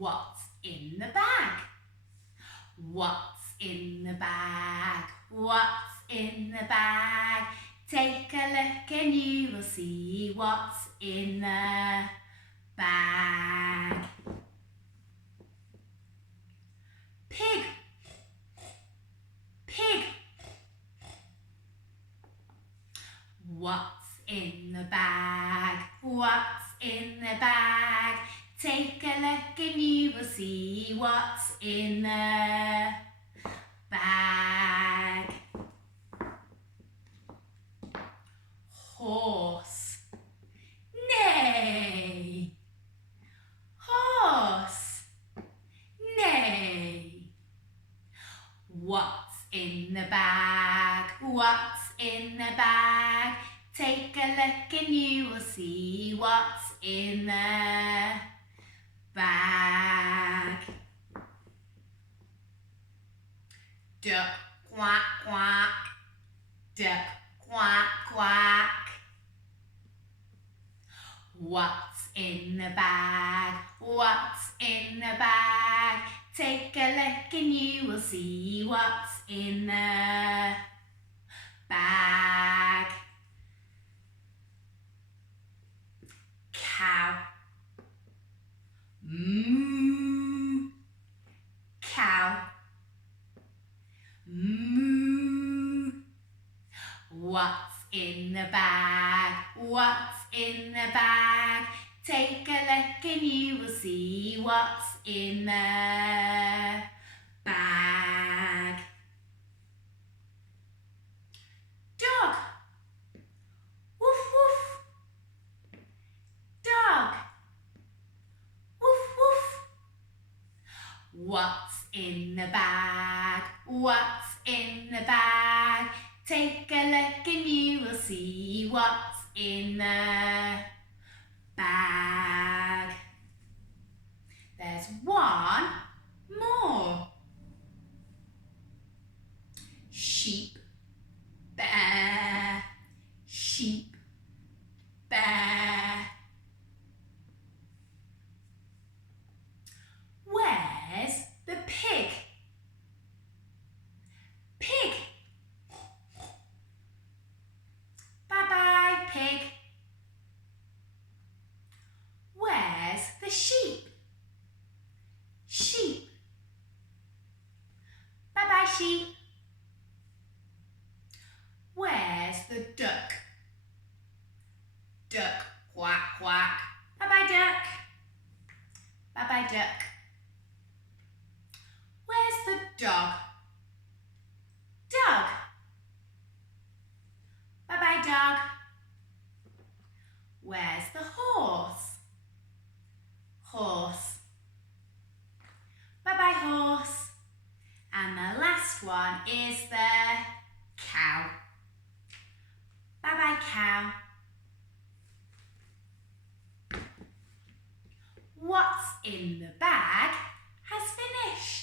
What's in the bag? What's in the bag? What's in the bag? Take a look and you will see what's in the bag. Pig, pig. What's in the bag? What's in the bag? Take a look and you will see what's in the bag. Horse, neigh. Horse, neigh. What's in the bag? What's in the bag? Take a look and you will see what's in the bag. Duck, quack, quack. Duck, quack, quack. What's in the bag? What's in the bag? Take a look and you will see what's in the bag. Cow. Moo. Cow. Moo. What's in the bag? What's in the bag? Take a look and you will see what's in the bag. Dog. Woof woof. Dog. Woof woof. What's in the bag? What's in the bag? Take a look and you will see what's in the bag. There's one more. Sheep, bear, sheep, bear. Where's the pig? Pig. Bye-bye, pig. Where's the sheep? Sheep. Bye-bye, sheep. Where's the duck? Duck, quack, quack. Bye-bye, duck. Bye-bye, duck. Where's the dog? Dog. Bye-bye, dog. Where's the horse? Horse. Bye-bye, horse. And the last one is the cow. Bye-bye, cow. What's in the bag has finished.